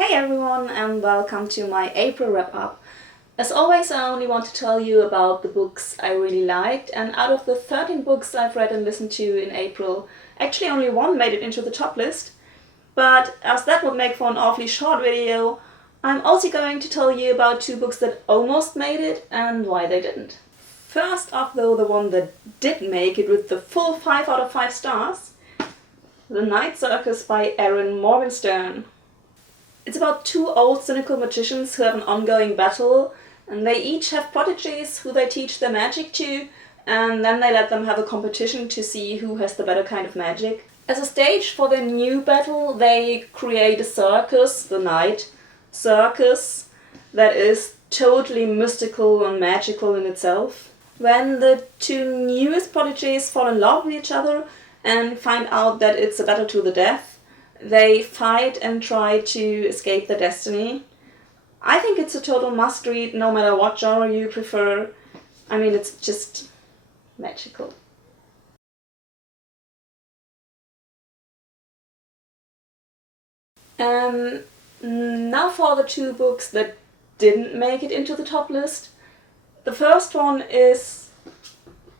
Hey everyone, and welcome to my April wrap-up. As always, I only want to tell you about the books I really liked, and out of the 13 books I've read and listened to in April, actually only one made it into the top list. But as that would make for an awfully short video, I'm also going to tell you about two books that almost made it and why they didn't. First off though, the one that did make it with the full 5 out of 5 stars, The Night Circus by Erin Morgenstern. It's about two old cynical magicians who have an ongoing battle, and they each have prodigies who they teach their magic to, and then they let them have a competition to see who has the better kind of magic. As a stage for their new battle, they create a circus, the Night Circus, that is totally mystical and magical in itself. When the two newest prodigies fall in love with each other and find out that it's a battle to the death, they fight and try to escape their destiny. I think it's a total must-read no matter what genre you prefer. I mean, it's just magical. Now for the two books that didn't make it into the top list. The first one is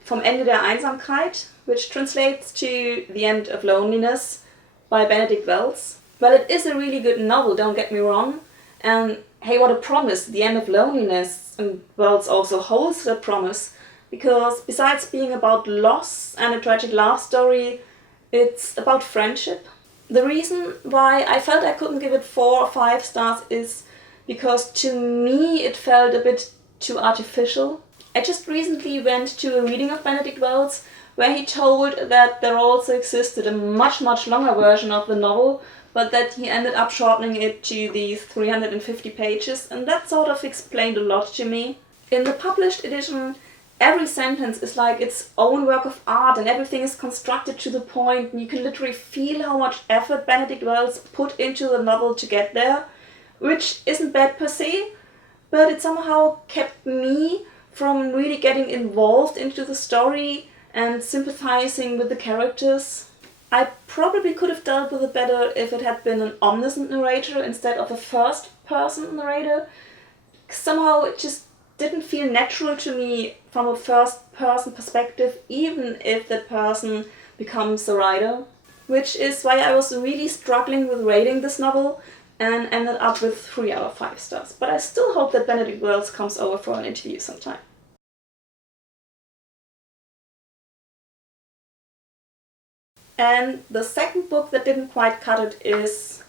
from Ende der Einsamkeit, which translates to The End of Loneliness, by Benedict. Well, it is a really good novel, don't get me wrong, and hey, what a promise, The End of Loneliness, and Wells also holds that promise, because besides being about loss and a tragic love story, it's about friendship. The reason why I felt I couldn't give it 4 or 5 stars is because to me it felt a bit too artificial. I just recently went to a reading of Benedict Wells where he told that there also existed a much longer version of the novel, but that he ended up shortening it to these 350 pages, and that sort of explained a lot to me. In the published edition, every sentence is like its own work of art and everything is constructed to the point, and you can literally feel how much effort Benedict Wells put into the novel to get there, which isn't bad per se, but it somehow kept me from really getting involved into the story and sympathizing with the characters. I probably could have dealt with it better if it had been an omniscient narrator instead of a first-person narrator. Somehow it just didn't feel natural to me from a first-person perspective, even if that person becomes the writer. Which is why I was really struggling with rating this novel and ended up with 3 out of 5 stars. But I still hope that Benedict Wells comes over for an interview sometime. And the second book that didn't quite cut it is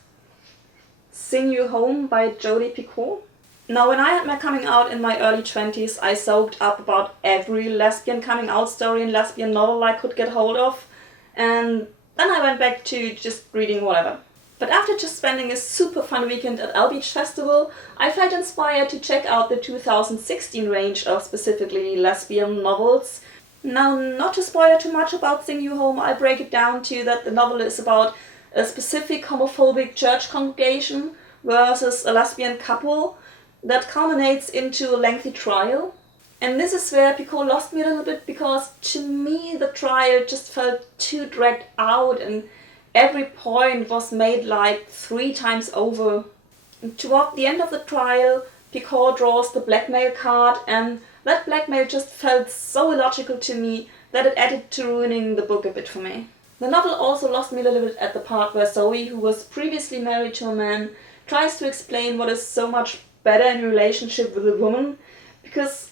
Sing You Home by Jodi Picoult. Now, when I had my coming out in my early 20s, I soaked up about every lesbian coming out story and lesbian novel I could get hold of, and then I went back to just reading whatever. But after just spending a super fun weekend at L Beach Festival, I felt inspired to check out the 2016 range of specifically lesbian novels. Now, not to spoil too much about Sing You Home, I'll break it down to that the novel is about a specific homophobic church congregation versus a lesbian couple that culminates into a lengthy trial. And this is where Picoult lost me a little bit, because to me the trial just felt too dragged out and every point was made like 3 times over. And toward the end of the trial, Picoult draws the blackmail card, and that blackmail just felt so illogical to me that it added to ruining the book a bit for me. The novel also lost me a little bit at the part where Zoe, who was previously married to a man, tries to explain what is so much better in a relationship with a woman, because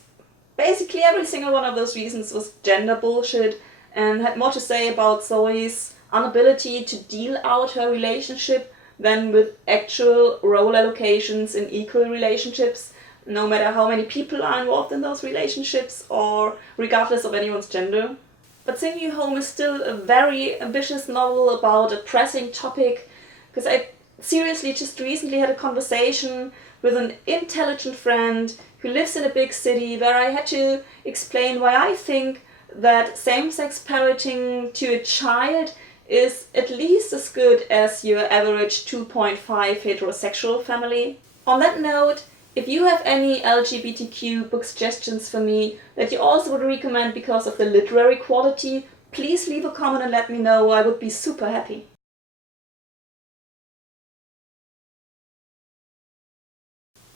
basically every single one of those reasons was gender bullshit and had more to say about Zoe's inability to deal out her relationship than with actual role allocations in equal relationships, no matter how many people are involved in those relationships or regardless of anyone's gender. But Sing You Home is still a very ambitious novel about a pressing topic, because I seriously just recently had a conversation with an intelligent friend who lives in a big city where I had to explain why I think that same-sex parenting to a child is at least as good as your average 2.5 heterosexual family. On that note, if you have any LGBTQ book suggestions for me that you also would recommend because of the literary quality, please leave a comment and let me know. I would be super happy.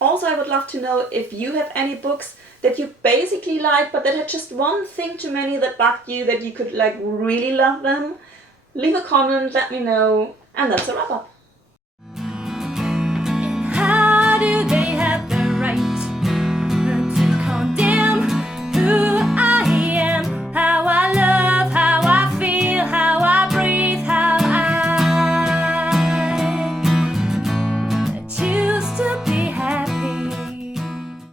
Also, I would love to know if you have any books that you basically like, but that had just one thing too many that bugged you, that you could like really love them. Leave a comment, let me know, and that's a wrap up.